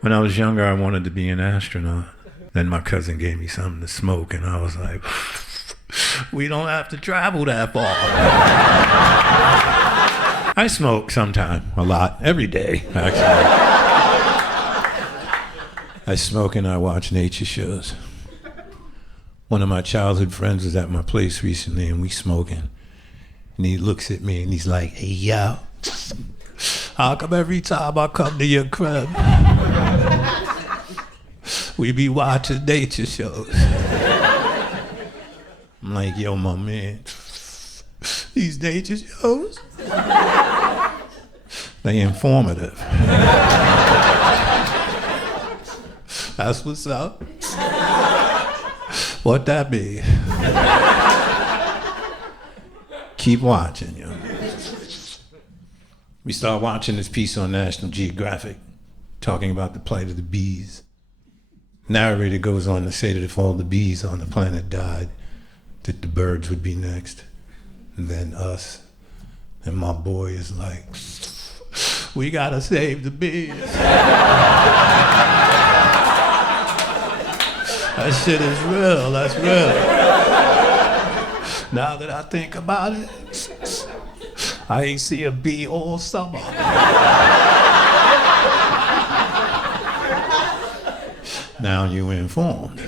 When I was younger, I wanted to be an astronaut. Then my cousin gave me something to smoke, and I was like, we don't have to travel that far. I smoke sometime, a lot, every day, actually. I smoke and I watch nature shows. One of my childhood friends was at my place recently, and we smoking. And he looks at me and he's like, hey, yo, how come every time I come to your crib, we be watching nature shows? I'm like, yo, my man, these nature shows, they informative. That's what's up. What that be? Keep watching, yo. We start watching this piece on National Geographic talking about the plight of the bees. Narrator goes on to say that if all the bees on the planet died, that the birds would be next, and then us. And my boy is like, we gotta save the bees. That shit is real, that's real. Now that I think about it, I ain't see a bee all summer. Now you informed.